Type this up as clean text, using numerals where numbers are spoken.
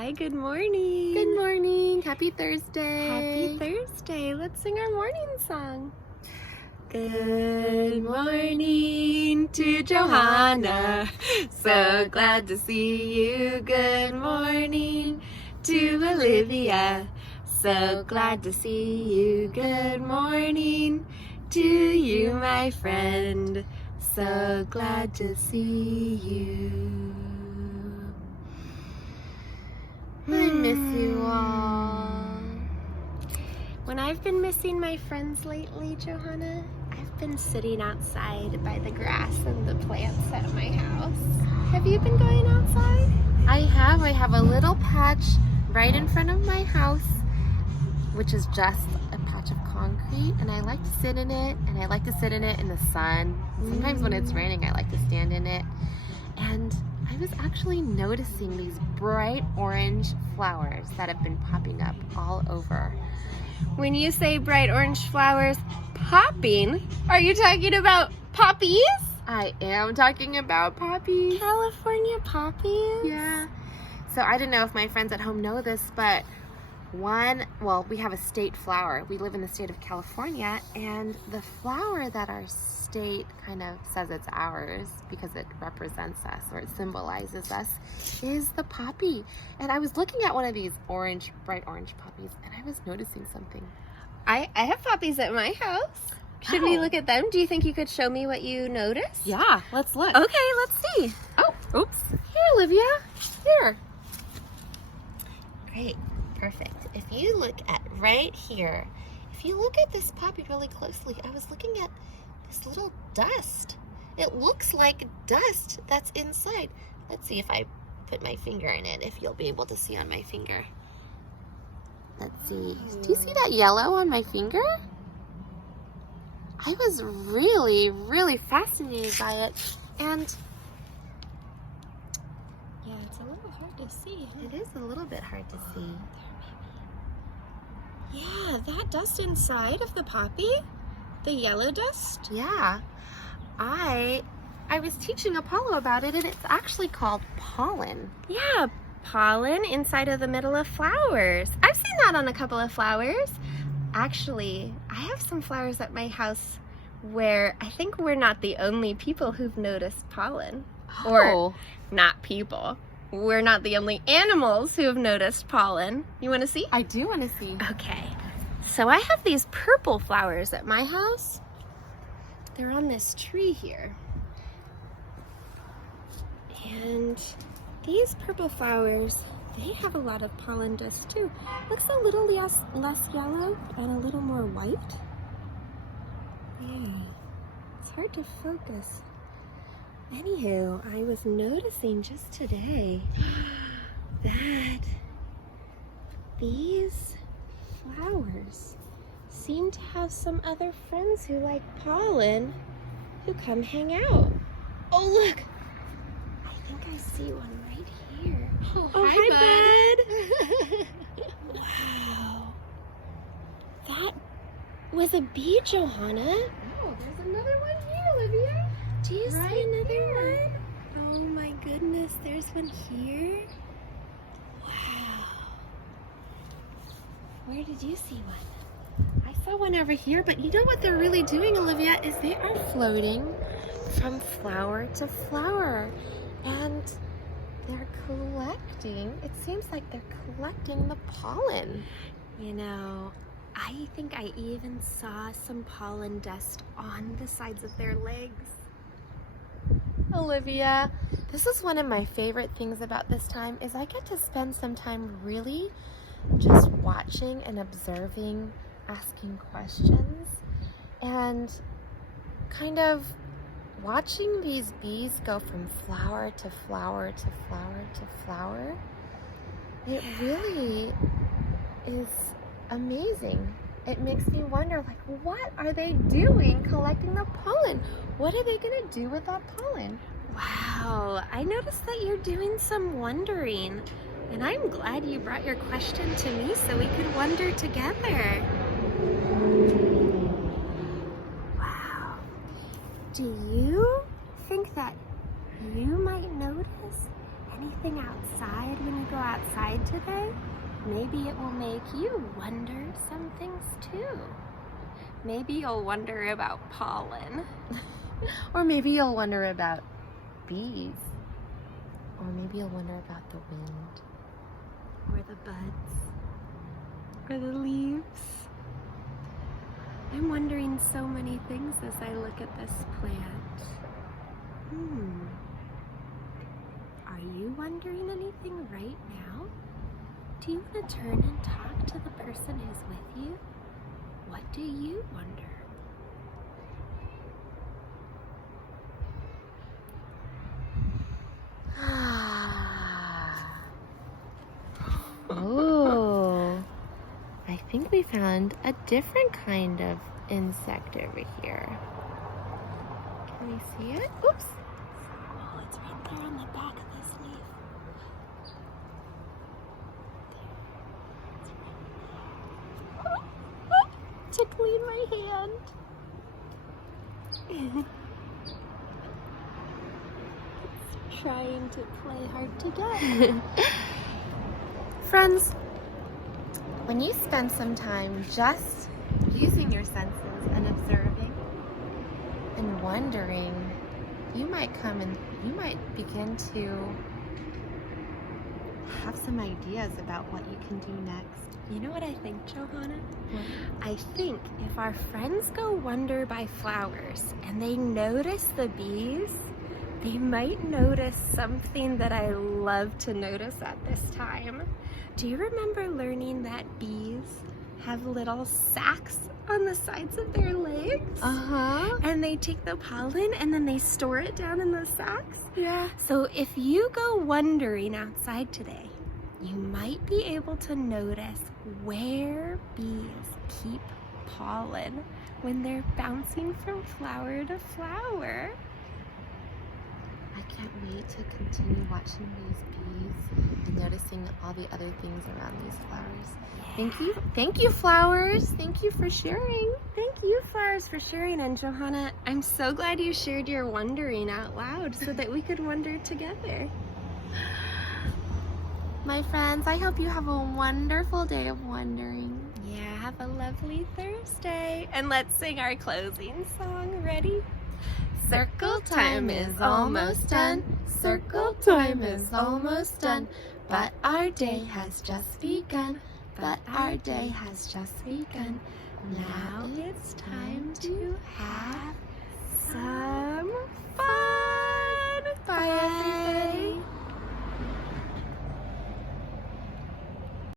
Hi, good morning. Good morning. Happy Thursday. Happy Thursday. Let's sing our morning song. Good morning to Johanna. So glad to see you. Good morning to Olivia. So glad to see you. Good morning to you, my friend. So glad to see you. I miss you all. When I've been missing my friends lately, Johanna, I've been sitting outside by the grass and the plants at my house. Have you been going outside? I have a little patch right in front of my house, which is just a patch of concrete, and I like to sit in it, and I like to sit in it in the sun. Sometimes when it's raining, I like to stand in it. And I was actually noticing these bright orange flowers that have been popping up all over. When you say bright orange flowers popping, are you talking about poppies? I am talking about poppies. California poppies? Yeah. So I don't know if my friends at home know this, but we have a state flower. We live in the state of California, and the flower that our state kind of says it's ours because it represents us or it symbolizes us is the poppy. And I was looking at one of these bright orange poppies, and I was noticing something. I have poppies at my house. Should we look at them? Do you think you could show me what you noticed? Yeah, let's look. Okay, let's see. Oh, oops. Here, Olivia. Here. Great. Perfect. If you look at right here, if you look at this poppy really closely, I was looking at this little dust. It looks like dust that's inside. Let's see if I put my finger in it, if you'll be able to see on my finger. Let's see. Do you see that yellow on my finger? I was really, really fascinated by it. And yeah, it's a little hard to see. It is a little bit hard to see. Yeah, that dust inside of the poppy, the yellow dust. Yeah, I was teaching Apollo about it, and it's actually called pollen. Yeah, pollen inside of the middle of flowers. I've seen that on a couple of flowers. Actually, I have some flowers at my house where I think we're not the only people who've noticed pollen. Oh. Or not people. We're not the only animals who have noticed pollen. You want to see? I do want to see. Okay. So I have these purple flowers at my house. They're on this tree here. And these purple flowers, they have a lot of pollen dust too. Looks a little less yellow and a little more white. Yeah, it's hard to focus. Anywho, I was noticing just today that these flowers seem to have some other friends who like pollen who come hang out. Oh, look! I think I see one right here. Oh, hi, bud. Wow. That was a bee, Johanna. Oh, there's another one here, Olivia. Do you Right see another here. one? Oh my goodness, there's one here. Wow. Where did you see one? I saw one over here, but you know what they're really doing, Olivia, is they are floating from flower to flower, and they're collecting. It seems like they're collecting the pollen. You know, I think I even saw some pollen dust on the sides of their legs. Olivia, this is one of my favorite things about this time is I get to spend some time really just watching and observing, asking questions, and kind of watching these bees go from flower to flower to flower to flower. It really is amazing. It makes me wonder, like, what are they doing collecting the pollen? What are they going to do with that pollen? Wow, I noticed that you're doing some wondering, and I'm glad you brought your question to me so we could wonder together. Wow. Do you think that you might notice anything outside when you go outside today? Maybe it will make you wonder some things too. Maybe you'll wonder about pollen. Or maybe you'll wonder about bees. Or maybe you'll wonder about the wind. Or the buds. Or the leaves. I'm wondering so many things as I look at this plant. Are you wondering anything right now? Do you want to turn and talk to the person who's with you? What do you wonder? Oh, I think we found a different kind of insect over here. Can we see it? Oops. Oh, it's right there on the back of this leaf. Tickling my hand. It's trying to play hard to get. Friends, when you spend some time just using your senses and observing and wondering, you might begin to have some ideas about what you can do next. You know what I think, Johanna? What? I think if our friends go wander by flowers and they notice the bees, they might notice something that I love to notice at this time. Do you remember learning that bees have little sacs on the sides of their legs? And they take the pollen and then they store it down in those sacs? Yeah. So if you go wandering outside today, you might be able to notice where bees keep pollen when they're bouncing from flower to flower. I can't wait to continue watching these bees and noticing all the other things around these flowers. Thank you, flowers. Thank you for sharing. Thank you, flowers, for sharing. And Johanna, I'm so glad you shared your wondering out loud so that we could wonder together. My friends, I hope you have a wonderful day of wondering. Yeah, have a lovely Thursday. And let's sing our closing song. Ready? Circle time is almost done. Circle time is almost done. But our day has just begun. But our day has just begun. Now it's time to have some fun. Bye, everybody.